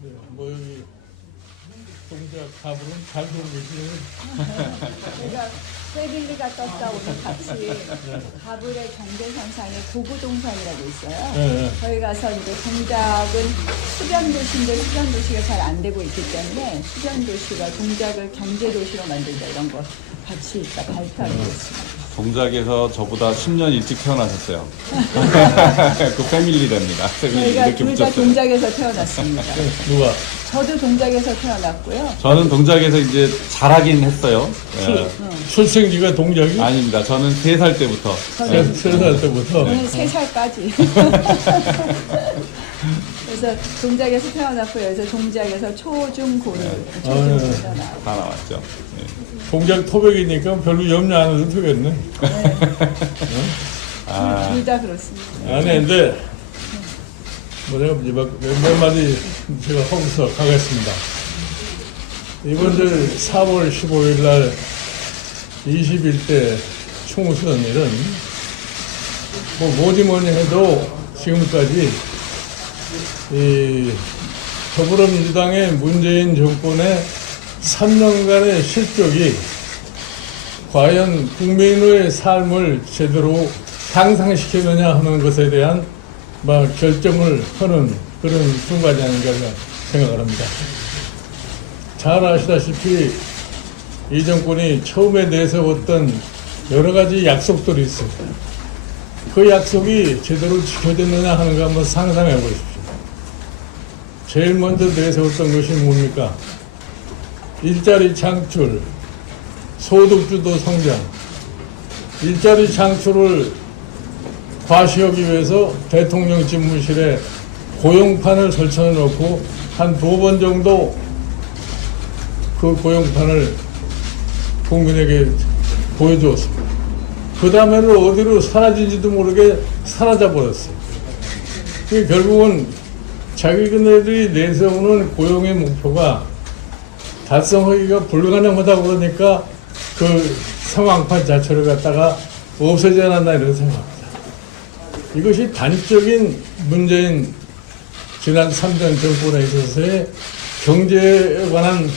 네, 뭐 여기 동작 가부는 잘 보고 계시네요. 제가 패밀리가 떴다 오늘 같이 가불의 경계선상에 고구동산이라고 있어요. 네. 저희 가서 이제 동작은 수변도시인데 수변도시가 잘 안 되고 있기 때문에 수변도시가 동작을 경제도시로 만들자 이런 거 같이 이따 발표하고 있습니다. 동작에서 저보다 10년 일찍 태어나셨어요. 그 패밀리랍니다. 저희가 이렇게 둘 다 붙였어요. 동작에서 태어났습니다. 누가? 저도 동작에서 태어났고요. 저는 동작에서 이제 자라긴 했어요. 예. 출생지가 동작이? 아닙니다. 저는 3살 때부터. 저는 3살 때부터. 오늘 3살까지. 그래서 동작에서 태어났고 여기서 동작에서 초, 중, 고를 초중고가 나와요. 다 나왔죠. 예. 동작 토백이니까 별로 염려 안 해도 되겠네. 둘 다 그렇습니다. 아니, 근데, 뭐 내가 이제 몇 마디 제가 하고서 가겠습니다. 이번 4월 15일 날 21대 총선일은 뭐 뭐니 해도 지금까지 이 더불어민주당의 문재인 정권의 3년간의 실적이 과연 국민의 삶을 제대로 향상시키느냐 하는 것에 대한 결정을 하는 그런 순간이 아닌가 생각을 합니다. 잘 아시다시피 이 정권이 처음에 내세웠던 여러 가지 약속들이 있습니다. 그 약속이 제대로 지켜졌느냐 하는 거 한번 상상해 보십시오. 제일 먼저 내세웠던 것이 뭡니까? 일자리 창출, 소득주도 성장. 일자리 창출을 과시하기 위해서 대통령 집무실에 고용판을 설치해 놓고 한 2번 정도 그 고용판을 국민에게 보여주었습니다. 그 다음에는 어디로 사라진지도 모르게 사라져 버렸어요. 결국은 자기네들이 내세우는 고용의 목표가 달성하기가 불가능하다 그러니까 그 상황판 자체를 갖다가 없애지 않았나 이런 생각합니다. 이것이 단적인 문재인 지난 3년 정권에 있어서의 경제에 관한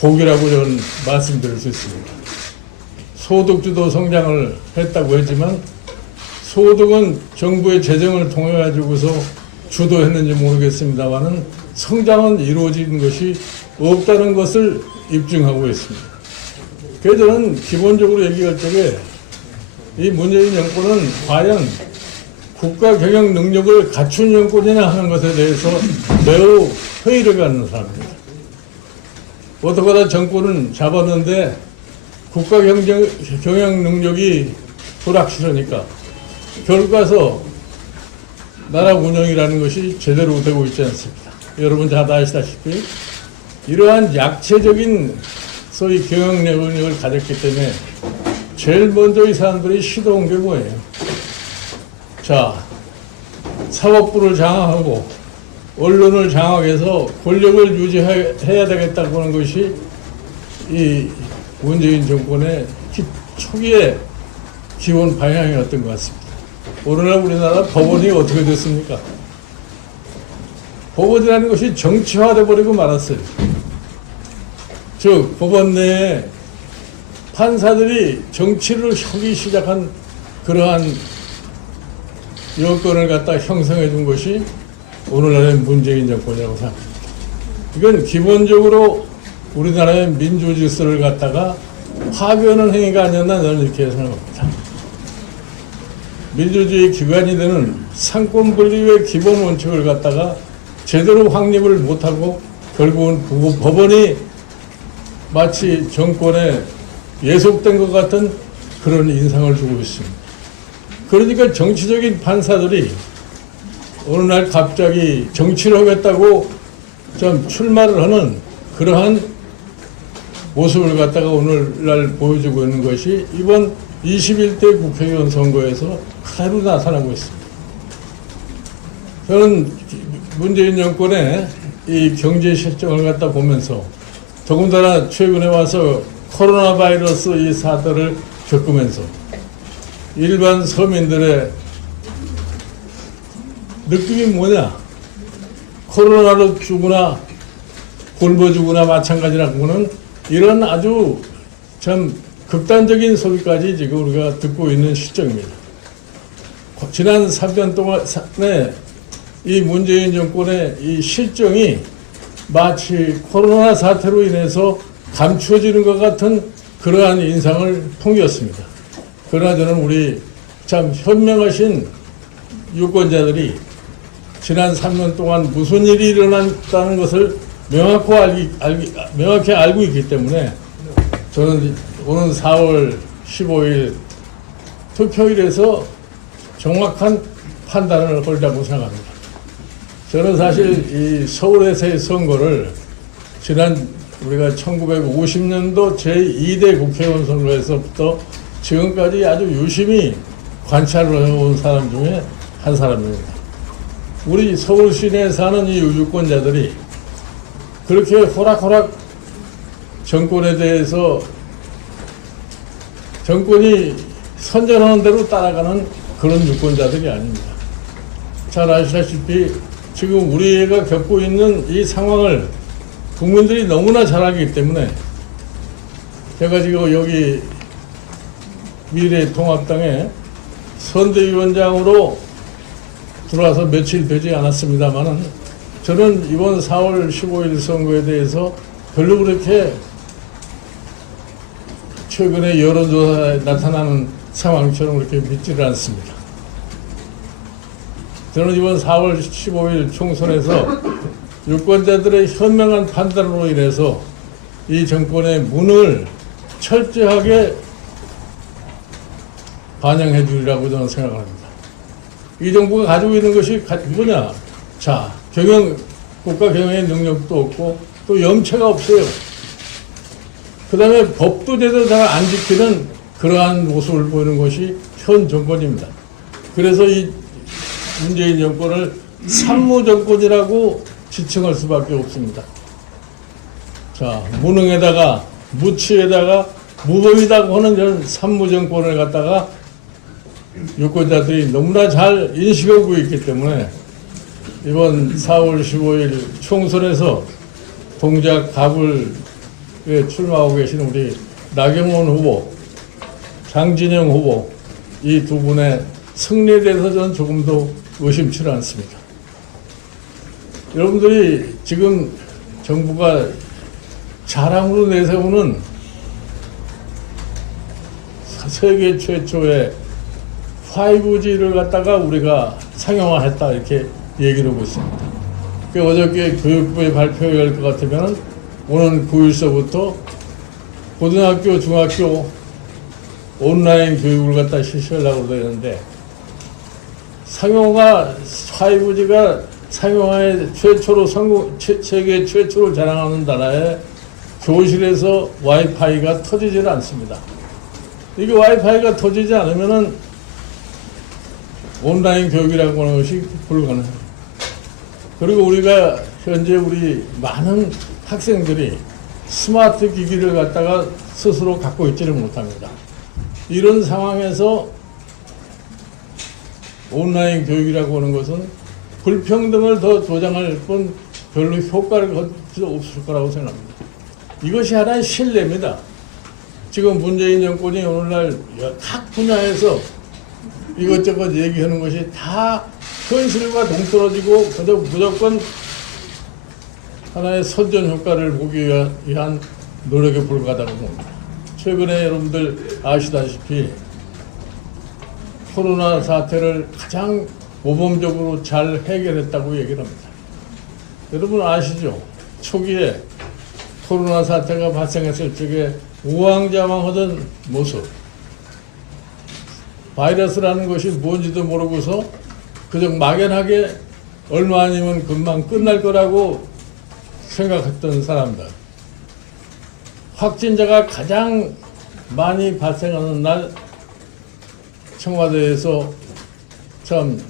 복이라고 저는 말씀드릴 수 있습니다. 소득주도 성장을 했다고 했지만 소득은 정부의 재정을 통해 가지고서 주도했는지 모르겠습니다만은 성장은 이루어진 것이 없다는 것을 입증하고 있습니다. 그래서 저는 기본적으로 얘기할 적에 이 문재인 정권은 과연 국가 경영 능력을 갖춘 정권이냐 하는 것에 대해서 매우 회의를 갖는 사람입니다. 어떻게든 정권은 잡았는데 국가 경영 능력이 불확실하니까 결과서 나라 운영이라는 것이 제대로 되고 있지 않습니다. 여러분 다 아시다시피 이러한 약체적인 소위 경영 능력을 가졌기 때문에 제일 먼저 이 사람들이 시도한 게 뭐예요? 자, 사법부를 장악하고 언론을 장악해서 권력을 유지해야 되겠다고 하는 것이 이 문재인 정권의 초기의 기본 방향이었던 것 같습니다. 오늘날 우리나라 법원이 어떻게 됐습니까? 법원이라는 것이 정치화돼 버리고 말았어요. 즉 법원 내에 판사들이 정치를 하기 시작한 그러한 여건을 갖다 형성해 준 것이 오늘날의 문재인 정권이라고 생각합니다. 이건 기본적으로 우리나라의 민주질서를 갖다가 파괴하는 행위가 아니었나 저는 이렇게 생각합니다. 민주주의 기관이 되는 상권분립의 기본 원칙을 갖다가 제대로 확립을 못하고 결국은 법원이 마치 정권에 예속된 것 같은 그런 인상을 주고 있습니다. 그러니까 정치적인 판사들이 어느 날 갑자기 정치를 하겠다고 좀 출마를 하는 그러한 모습을 갖다가 오늘날 보여주고 있는 것이 이번 21대 국회의원 선거에서 그대로 나타나고 있습니다. 저는 문재인 정권의 이 경제 실정을 갖다 보면서 더군다나 최근에 와서 코로나 바이러스 이 사태를 겪으면서 일반 서민들의 느낌이 뭐냐? 코로나로 죽거나 굶어 죽거나 마찬가지라는 거는 이런 아주 참 극단적인 소리까지 지금 우리가 듣고 있는 시점입니다. 지난 3년 동안에 이 문재인 정권의 이 실정이 마치 코로나 사태로 인해서 감추어지는 것 같은 그러한 인상을 풍겼습니다. 그러나 저는 우리 참 현명하신 유권자들이 지난 3년 동안 무슨 일이 일어났다는 것을 명확히 알고 있기 때문에 저는 오는 4월 15일 투표일에서 정확한 판단을 하려고 생각합니다. 저는 사실 이 서울에서의 선거를 지난 우리가 1950년도 제2대 국회의원 선거에서부터 지금까지 아주 유심히 관찰을 해온 사람 중에 한 사람입니다. 우리 서울 시내에 사는 이 유권자들이 그렇게 호락호락 정권에 대해서 정권이 선전하는 대로 따라가는 그런 유권자들이 아닙니다. 잘 아시다시피 지금 우리가 겪고 있는 이 상황을 국민들이 너무나 잘 알기 때문에 제가 지금 여기 미래통합당에 선대위원장으로 들어와서 며칠 되지 않았습니다만은 저는 이번 4월 15일 선거에 대해서 별로 그렇게 최근에 여론조사에 나타나는 상황처럼 그렇게 믿지를 않습니다. 저는 이번 4월 15일 총선에서 유권자들의 현명한 판단으로 인해서 이 정권의 문을 철저하게 반영해 주리라고 저는 생각합니다. 이 정부가 가지고 있는 것이 뭐냐? 자, 국가 경영의 능력도 없고 또 염치가 없어요. 그 다음에 법도 제대로 잘 안 지키는 그러한 모습을 보이는 것이 현 정권입니다. 그래서 이 문재인 정권을 산무 정권이라고 지칭할 수밖에 없습니다. 자, 무능에다가 무치에다가 무법이라고 하는 이런 산무 정권을 갖다가 유권자들이 너무나 잘 인식하고 있기 때문에 이번 4월 15일 총선에서 동작 가불에 출마하고 계신 우리 나경원 후보, 장진영 후보 이 두 분의 승리에 대해서 저는 조금도 의심치 않습니다. 여러분들이 지금 정부가 자랑으로 내세우는 세계 최초의 5G를 갖다가 우리가 상용화했다 이렇게 얘기를 하고 있습니다. 어저께 교육부의 발표가 될 것 같으면 오늘 9일서부터 고등학교, 중학교 온라인 교육을 갖다 실시하려고 그러는데 상용화 5G가 상용화의 최초로 세계 최초로 자랑하는 나라에 교실에서 와이파이가 터지질 않습니다. 이게 와이파이가 터지지 않으면은 온라인 교육이라고 하는 것이 불가능해요. 그리고 우리가 현재 우리 많은 학생들이 스마트 기기를 갖다가 스스로 갖고 있지를 못합니다. 이런 상황에서 온라인 교육이라고 하는 것은 불평등을 더 조장할 뿐 별로 효과를 없을 거라고 생각합니다. 이것이 하나의 신뢰입니다. 지금 문재인 정권이 오늘날 각 분야에서 이것저것 얘기하는 것이 다 현실과 동떨어지고 그저 무조건 하나의 선전 효과를 보기 위한 노력에 불과하다고 봅니다. 최근에 여러분들 아시다시피 코로나 사태를 가장 모범적으로 잘 해결했다고 얘기를 합니다. 여러분 아시죠? 초기에 코로나 사태가 발생했을 적에 우왕좌왕하던 모습, 바이러스라는 것이 뭔지도 모르고서 그저 막연하게 얼마 아니면 금방 끝날 거라고 생각했던 사람들, 확진자가 가장 많이 발생하는 날 청와대에서 참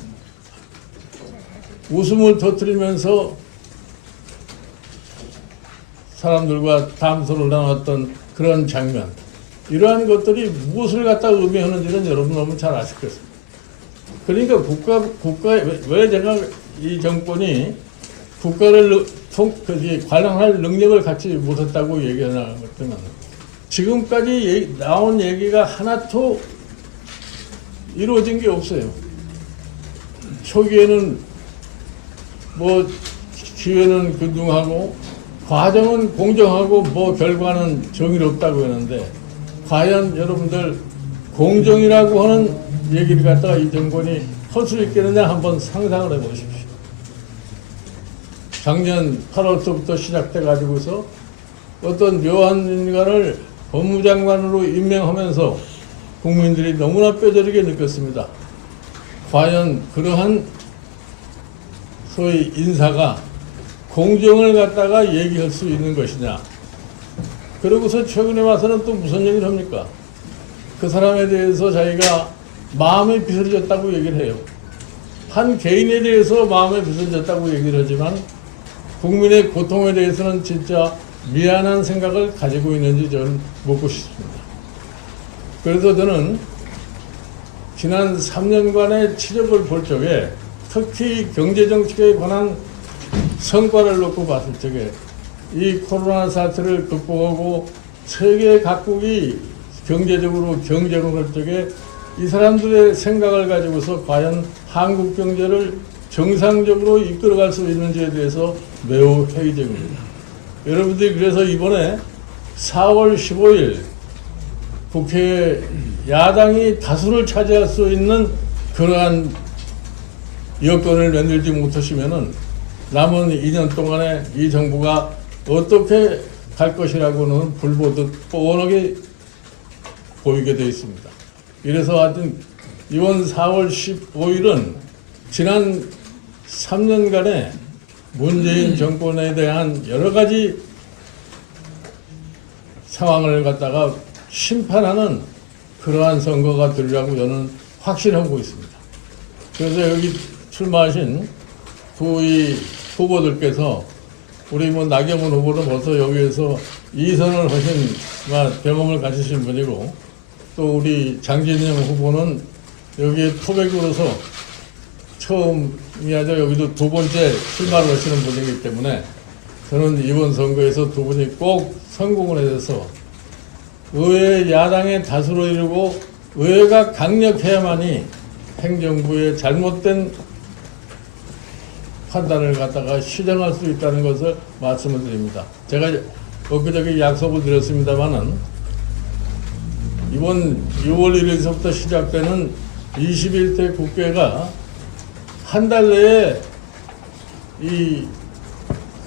웃음을 터뜨리면서 사람들과 담소를 나눴던 그런 장면, 이러한 것들이 무엇을 갖다 의미하는지는 여러분 너무 잘 아실 것입니다. 그러니까 국가에 왜 제가 이 정권이 국가를 관할할 능력을 갖지 못했다고 얘기하는 것들은 지금까지 나온 얘기가 하나도 이루어진 게 없어요. 초기에는 뭐 기회는 균등하고 과정은 공정하고 뭐 결과는 정의롭다고 했는데 과연 여러분들 공정이라고 하는 얘기를 갖다가 이 정권이 할 수 있겠느냐 한번 상상을 해보십시오. 작년 8월서부터 시작돼 가지고서 어떤 묘한 인간을 법무장관으로 임명하면서 국민들이 너무나 뼈저리게 느꼈습니다. 과연 그러한 소위 인사가 공정을 갖다가 얘기할 수 있는 것이냐. 그러고서 최근에 와서는 또 무슨 얘기를 합니까? 그 사람에 대해서 자기가 마음에 빚을 졌다고 얘기를 해요. 한 개인에 대해서 마음에 빚을 졌다고 얘기를 하지만 국민의 고통에 대해서는 진짜 미안한 생각을 가지고 있는지 저는 묻고 싶습니다. 그래서 저는 지난 3년간의 치적을 볼 적에 특히 경제정책에 관한 성과를 놓고 봤을 적에 이 코로나 사태를 극복하고 세계 각국이 경제적으로 경쟁을 할 적에 이 사람들의 생각을 가지고서 과연 한국 경제를 정상적으로 이끌어갈 수 있는지에 대해서 매우 회의적입니다. 여러분들이 그래서 이번에 4월 15일 국회에 야당이 다수를 차지할 수 있는 그러한 여건을 만들지 못하시면은 남은 2년 동안에 이 정부가 어떻게 갈 것이라고는 불보듯 뻔하게 보이게 되어 있습니다. 이래서 하여튼 이번 4월 15일은 지난 3년간의 문재인 정권에 대한 여러 가지 상황을 갖다가 심판하는 그러한 선거가 되리라고 저는 확신하고 있습니다. 그래서 여기 출마하신 이 후보들께서 우리 뭐 나경원 후보는 벌써 여기에서 2선을 하신 경험을 가지신 분이고 또 우리 장진영 후보는 여기에 토백으로서 처음이 아니라 여기도 두 번째 출마를 하시는 분이기 때문에 저는 이번 선거에서 두 분이 꼭 성공을 해서 의회 야당의 다수를 이루고 의회가 강력해야만이 행정부의 잘못된 판단을 갖다가 시정할 수 있다는 것을 말씀을 드립니다. 제가 엊그저께 약속을 드렸습니다마는 이번 6월 1일서부터 시작되는 21대 국회가 한 달 내에 이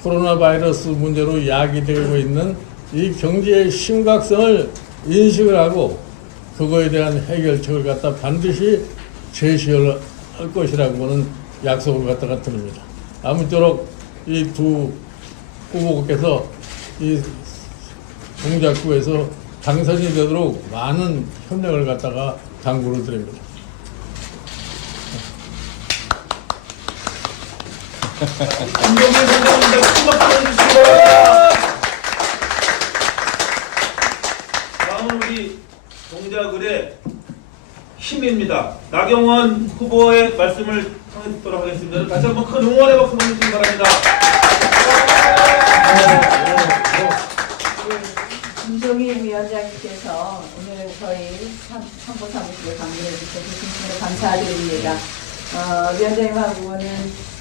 코로나 바이러스 문제로 야기되고 있는 이 경제의 심각성을 인식을 하고 그거에 대한 해결책을 갖다 반드시 제시할 것이라고는 약속을 갖다가 드립니다. 아무쪼록 이 두 후보께서 이 동작구에서 당선이 되도록 많은 협력을 갖다가 당부를 드립니다. 김동민 선생님들 큰 박수 주시고 다음은 우리 동작을의 힘입니다. 나경원 후보의 말씀을 듣도록 하겠습니다. 다시 한번 큰 응원의 박수 보내주시기 바랍니다. 김종인 위원장님께서 오늘 저희 참고사무실에 방문해 주셔서 진심으로 감사드립니다. 위원장님하고는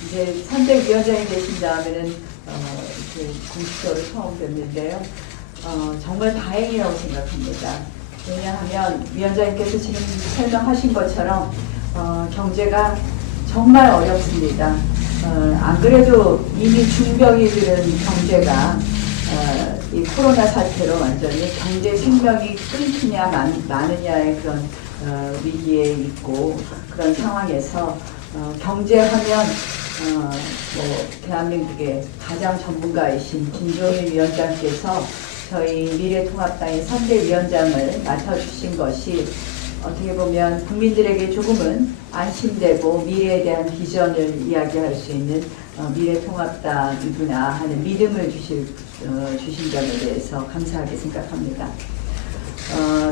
이제 선대위원장이 되신 다음에는 이렇게 공식적으로 처음 뵙는데요. 정말 다행이라고 생각합니다. 왜냐하면 위원장님께서 지금 설명하신 것처럼 경제가 정말 어렵습니다. 안 그래도 이미 중병이 들은 경제가 이 코로나 사태로 완전히 경제 생명이 끊기냐 마느냐의 그런 위기에 있고 그런 상황에서 경제하면 뭐 대한민국의 가장 전문가이신 김종인 위원장께서 저희 미래통합당의 선대위원장을 맡아주신 것이 어떻게 보면 국민들에게 조금은 안심되고 미래에 대한 비전을 이야기할 수 있는 미래통합당이구나 하는 믿음을 주신 점에 대해서 감사하게 생각합니다.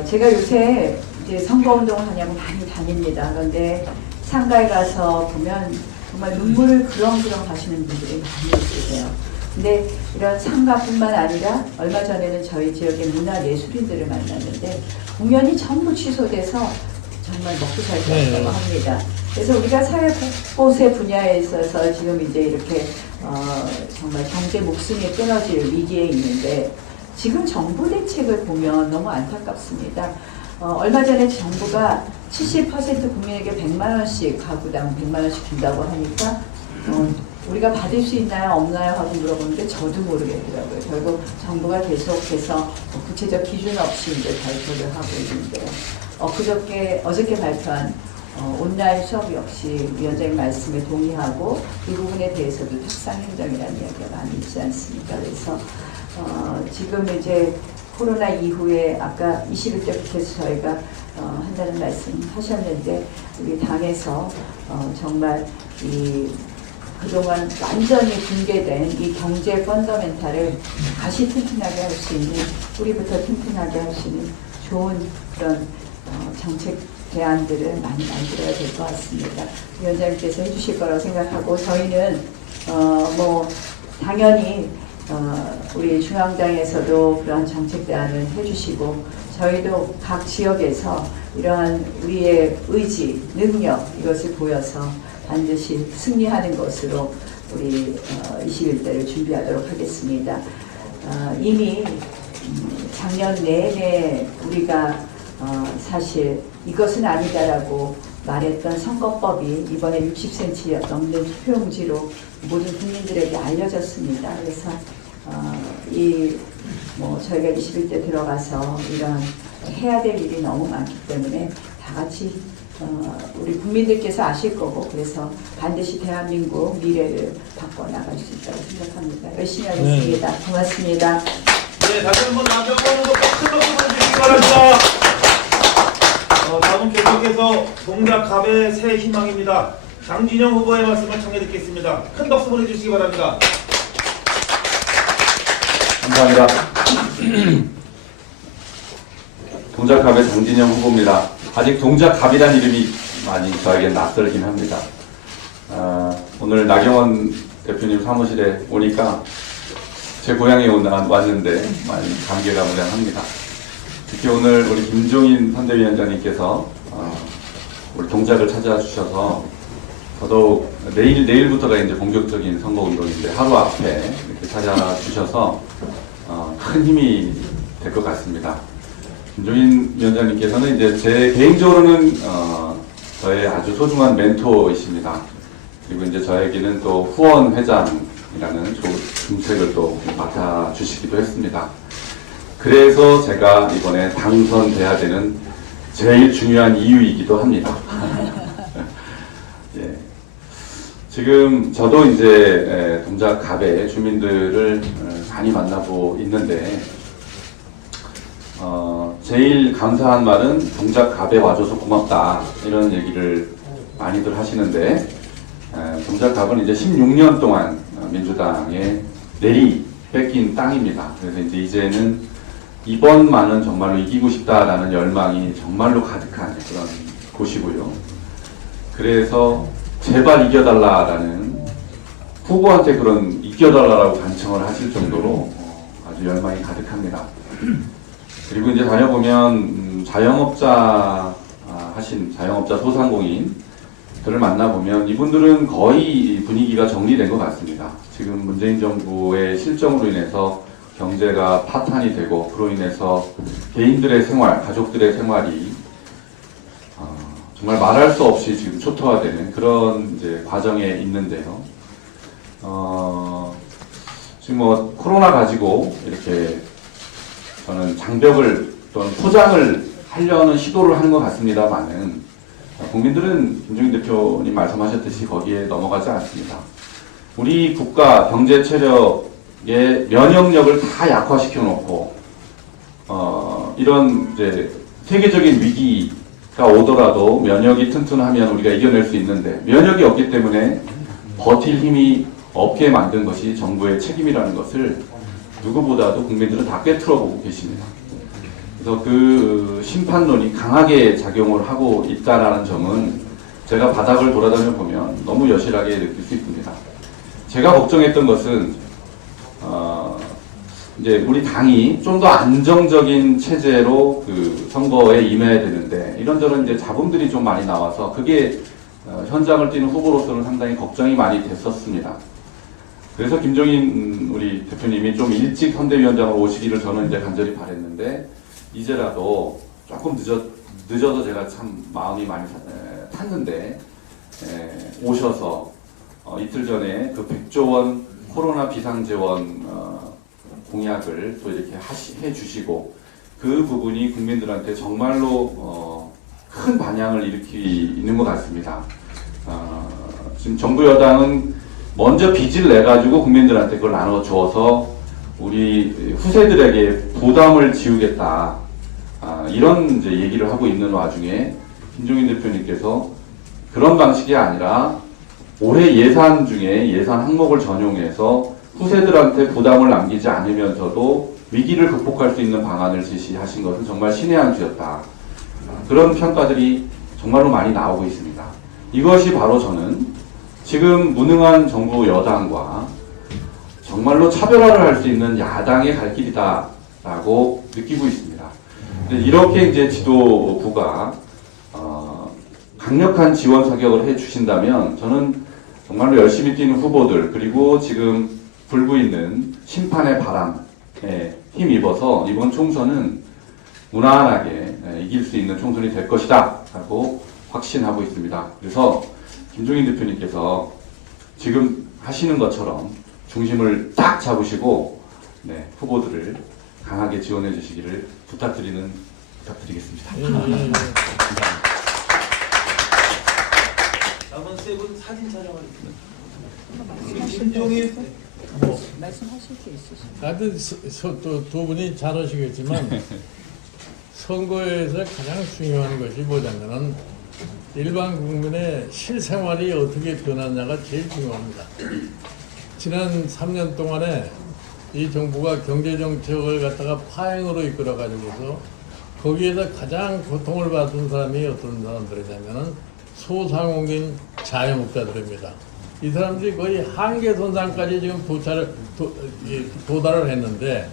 제가 요새 이제 선거운동을 하냐고 많이 다닙니다. 그런데 상가에 가서 보면 정말 눈물을 그렁그렁 하시는 분들이 많이 있으세요. 근데 이런 상가뿐만 아니라 얼마 전에는 저희 지역의 문화예술인들을 만났는데 공연이 전부 취소돼서 정말 먹고 살기 어렵다고 합니다. 그래서 우리가 사회 곳곳의 분야에 있어서 지금 이제 이렇게 정말 경제 목숨이 끊어질 위기에 있는데 지금 정부 대책을 보면 너무 안타깝습니다. 얼마 전에 정부가 70% 국민에게 100만 원씩 가구당 100만 원씩 준다고 하니까 우리가 받을 수 있나요 없나요 하고 물어보는데 저도 모르겠더라고요. 결국 정부가 계속해서 구체적 기준 없이 이제 발표를 하고 있는데요. 어저께 발표한 온라인 수업 역시 위원장님 말씀에 동의하고 이 부분에 대해서도 탁상행정이라는 이야기가 많이 있지 않습니까? 그래서 지금 이제 코로나 이후에 아까 21대부터 저희가 한다는 말씀 하셨는데 우리 당에서 정말 이 그동안 완전히 붕괴된 이 경제 펀더멘탈을 다시 튼튼하게 할 수 있는 우리부터 튼튼하게 할 수 있는 좋은 그런 정책 대안들을 많이 만들어야 될 것 같습니다. 위원장님께서 해주실 거라고 생각하고 저희는 뭐 당연히 우리 중앙당에서도 그런 정책 대안을 해주시고 저희도 각 지역에서 이러한 우리의 의지, 능력 이것을 보여서 반드시 승리하는 것으로 우리 21대를 준비하도록 하겠습니다. 이미 작년 내내 우리가 사실 이것은 아니다라고 말했던 선거법이 이번에 60cm 넘는 투표용지로 모든 국민들에게 알려졌습니다. 그래서 저희가 21대 들어가서 이런 해야 될 일이 너무 많기 때문에 다 같이 우리 국민들께서 아실 거고 그래서 반드시 대한민국 미래를 바꿔나갈 수 있다고 생각합니다. 열심히 하겠습니다. 고맙습니다. 네, 다시 한번 나경원 후보 큰 박수 보내주시기 바랍니다. 다음 계속해서 동작갑의 새 희망입니다. 장진영 후보의 말씀을 청해 듣겠습니다. 큰 박수 보내주시기 바랍니다. 감사합니다. 동작갑의 장진영 후보입니다. 아직 동작갑이라는 이름이 많이 저에게 낯설긴 합니다. 오늘 나경원 대표님 사무실에 오니까 제 고향에 왔는데 많이 감개가 무량합니다. 특히 오늘 우리 김종인 선대위원장님께서 우리 동작을 찾아주셔서 더더욱 내일부터가 이제 본격적인 선거운동인데 하루 앞에 이렇게 찾아주셔서 큰 힘이 될 것 같습니다. 김종인 위원장님께서는 이제 제 개인적으로는 저의 아주 소중한 멘토이십니다. 그리고 이제 저에게는 또 후원 회장이라는 중책을 또 맡아주시기도 했습니다. 그래서 제가 이번에 당선돼야 되는 제일 중요한 이유이기도 합니다. 예. 지금 저도 이제 동작갑의 주민들을 많이 만나고 있는데 제일 감사한 말은 동작갑에 와줘서 고맙다 이런 얘기를 많이들 하시는데 동작갑은 이제 16년 동안 민주당에 내리 뺏긴 땅입니다. 그래서 이제는 이번만은 정말로 이기고 싶다라는 열망이 정말로 가득한 그런 곳이고요. 그래서 제발 이겨달라라는 후보한테 그런 이겨달라라고 간청을 하실 정도로 아주 열망이 가득합니다. 그리고 이제 다녀보면 자영업자 하신 자영업자 소상공인들을 만나보면 이분들은 거의 분위기가 정리된 것 같습니다. 지금 문재인 정부의 실정으로 인해서 경제가 파탄이 되고 그로 인해서 개인들의 생활, 가족들의 생활이 정말 말할 수 없이 지금 초토화되는 그런 이제 과정에 있는데요. 지금 뭐 코로나 가지고 이렇게 저는 장벽을 또는 포장을 하려는 시도를 하는 것 같습니다만은 국민들은 김종인 대표님 말씀하셨듯이 거기에 넘어가지 않습니다. 우리 국가 경제 체력의 면역력을 다 약화시켜 놓고 이런 이제 세계적인 위기가 오더라도 면역이 튼튼하면 우리가 이겨낼 수 있는데 면역이 없기 때문에 버틸 힘이 없게 만든 것이 정부의 책임이라는 것을 누구보다도 국민들은 다 꿰뚫어보고 계십니다. 그래서 그 심판론이 강하게 작용을 하고 있다는 점은 제가 바닥을 돌아다녀 보면 너무 여실하게 느낄 수 있습니다. 제가 걱정했던 것은 이제 우리 당이 좀 더 안정적인 체제로 그 선거에 임해야 되는데 이런저런 이제 잡음들이 좀 많이 나와서 그게 현장을 뛰는 후보로서는 상당히 걱정이 많이 됐었습니다. 그래서 김종인 우리 대표님이 좀 일찍 선대위원장으로 오시기를 저는 이제 간절히 바랬는데 이제라도 조금 늦어도 제가 참 마음이 많이 탔는데 오셔서 이틀 전에 그 100조 원 코로나 비상재원 공약을 또 이렇게 해주시고 그 부분이 국민들한테 정말로 큰 반향을 일으키는 것 같습니다. 지금 정부 여당은 먼저 빚을 내가지고 국민들한테 그걸 나눠주어서 우리 후세들에게 부담을 지우겠다. 이런 이제 얘기를 하고 있는 와중에 김종인 대표님께서 그런 방식이 아니라 올해 예산 중에 예산 항목을 전용해서 후세들한테 부담을 남기지 않으면서도 위기를 극복할 수 있는 방안을 제시하신 것은 정말 신의 한 수였다. 그런 평가들이 정말로 많이 나오고 있습니다. 이것이 바로 저는 지금 무능한 정부 여당과 정말로 차별화를 할 수 있는 야당의 갈 길이다라고 느끼고 있습니다. 이렇게 이제 지도부가 강력한 지원 사격을 해주신다면 저는 정말로 열심히 뛰는 후보들 그리고 지금 불고 있는 심판의 바람에 힘입어서 이번 총선은 무난하게 이길 수 있는 총선이 될 것이다 라고 확신하고 있습니다. 그래서 김종인 대표님께서 지금 하시는 것처럼 중심을 딱 잡으시고 후보들을 강하게 지원해 주시기를 부탁드리겠습니다. 남은 세 분 사진 촬영하겠습니다. 김종인 말씀하실 게 있으신가요? 하여튼 두 분이 잘 아시겠지만 선거에서 가장 중요한 것이 뭐냐면은 일반 국민의 실생활이 어떻게 변하냐가 제일 중요합니다. 지난 3년 동안에 이 정부가 경제정책을 갖다가 파행으로 이끌어가지고서 거기에서 가장 고통을 받은 사람이 어떤 사람들이냐면은 소상공인 자영업자들입니다. 이 사람들이 거의 한계선상까지 지금 도달을 했는데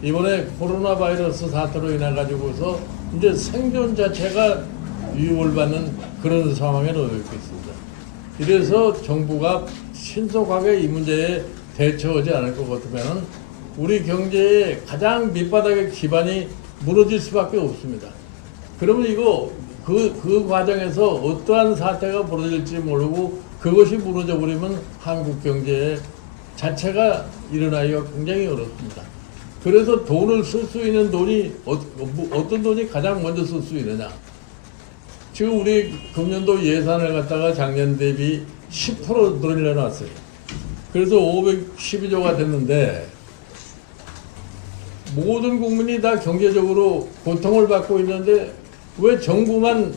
이번에 코로나 바이러스 사태로 인해 가지고서 이제 생존 자체가 위협을 받는 그런 상황에 놓여 있습니다. 이래서 정부가 신속하게 이 문제에 대처하지 않을 것 같으면 우리 경제의 가장 밑바닥의 기반이 무너질 수밖에 없습니다. 그러면 이거 그 과정에서 어떠한 사태가 벌어질지 모르고 그것이 무너져 버리면 한국 경제 자체가 일어나기가 굉장히 어렵습니다. 그래서 돈을 쓸 수 있는 돈이 어떤 돈이 가장 먼저 쓸 수 있느냐. 지금 우리 금년도 예산을 갖다가 작년 대비 10% 늘려놨어요. 그래서 512조가 됐는데 모든 국민이 다 경제적으로 고통을 받고 있는데 왜 정부만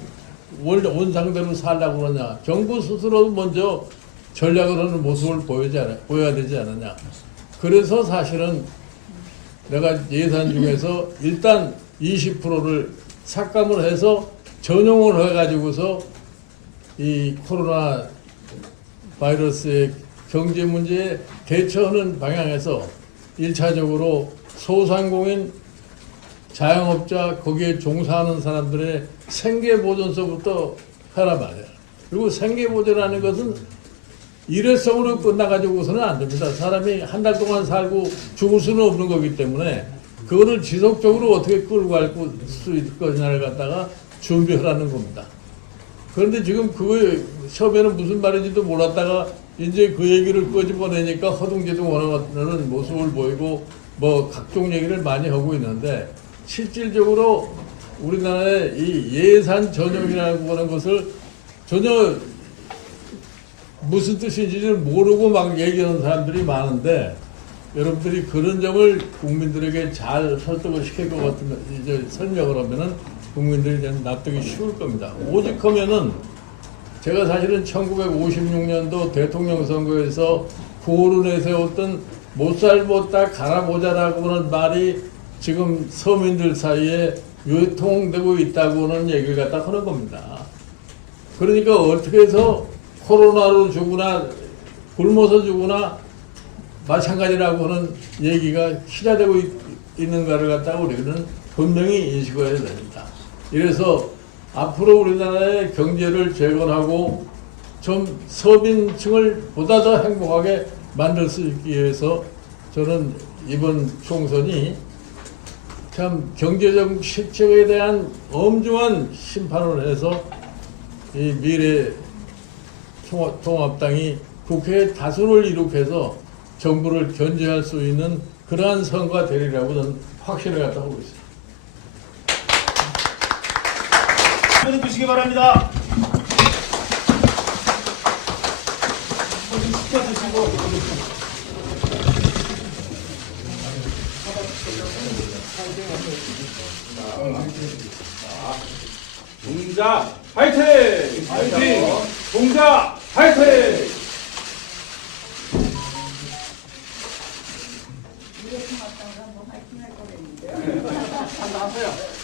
원상대로 살라고 그러냐. 정부 스스로 먼저 전략을 하는 모습을 보여야 되지 않느냐. 그래서 사실은 내가 예산 중에서 일단 20%를 삭감을 해서 전용을 해가지고서 이 코로나 바이러스의 경제 문제에 대처하는 방향에서 1차적으로 소상공인 자영업자 거기에 종사하는 사람들의 생계보존서부터 하란 말이에요. 그리고 생계보존이라는 것은 일회성으로 끝나가지고서는 안 됩니다. 사람이 한 달 동안 살고 죽을 수는 없는 거기 때문에 그거를 지속적으로 어떻게 끌고 갈 수 있을 것이냐를 갖다가 준비하라는 겁니다. 그런데 지금 그거 처음에는 무슨 말인지도 몰랐다가 이제 그 얘기를 끄집어내니까 허둥지둥하는 모습을 보이고 뭐 각종 얘기를 많이 하고 있는데 실질적으로 우리나라의 이 예산 전용이라고 하는 것을 전혀 무슨 뜻인지를 모르고 막 얘기하는 사람들이 많은데 여러분들이 그런 점을 국민들에게 잘 설득을 시킬 것 같으면 이제 설명을 하면은 국민들이 좀 납득이 쉬울 겁니다. 오직 하면은 제가 사실은 1956년도 대통령 선거에서 구호로 내세웠던 못 살못다 갈아보자라고 하는 말이 지금 서민들 사이에 유통되고 있다고 하는 얘기를 갖다 하는 겁니다. 그러니까 어떻게 해서 코로나로 죽으나 굶어서 죽으나 마찬가지라고 하는 얘기가 희자되고 있는가를 갖다가 우리는 분명히 인식해야 됩니다. 이래서 앞으로 우리나라의 경제를 재건하고 좀 서민층을 보다 더 행복하게 만들 수 있기 위해서 저는 이번 총선이 참 경제적 실적에 대한 엄중한 심판을 해서 이 미래 통합당이 국회에 다수를 이룩해서 정부를 견제할 수 있는 그러한 선거가 되리라고 저는 확신을 갖다 하고 있습니다. 손을 드시기 바랍니다. 시켜 드시고. 동자 파이팅! 파이팅! 동자 파이팅! 한번 하세요.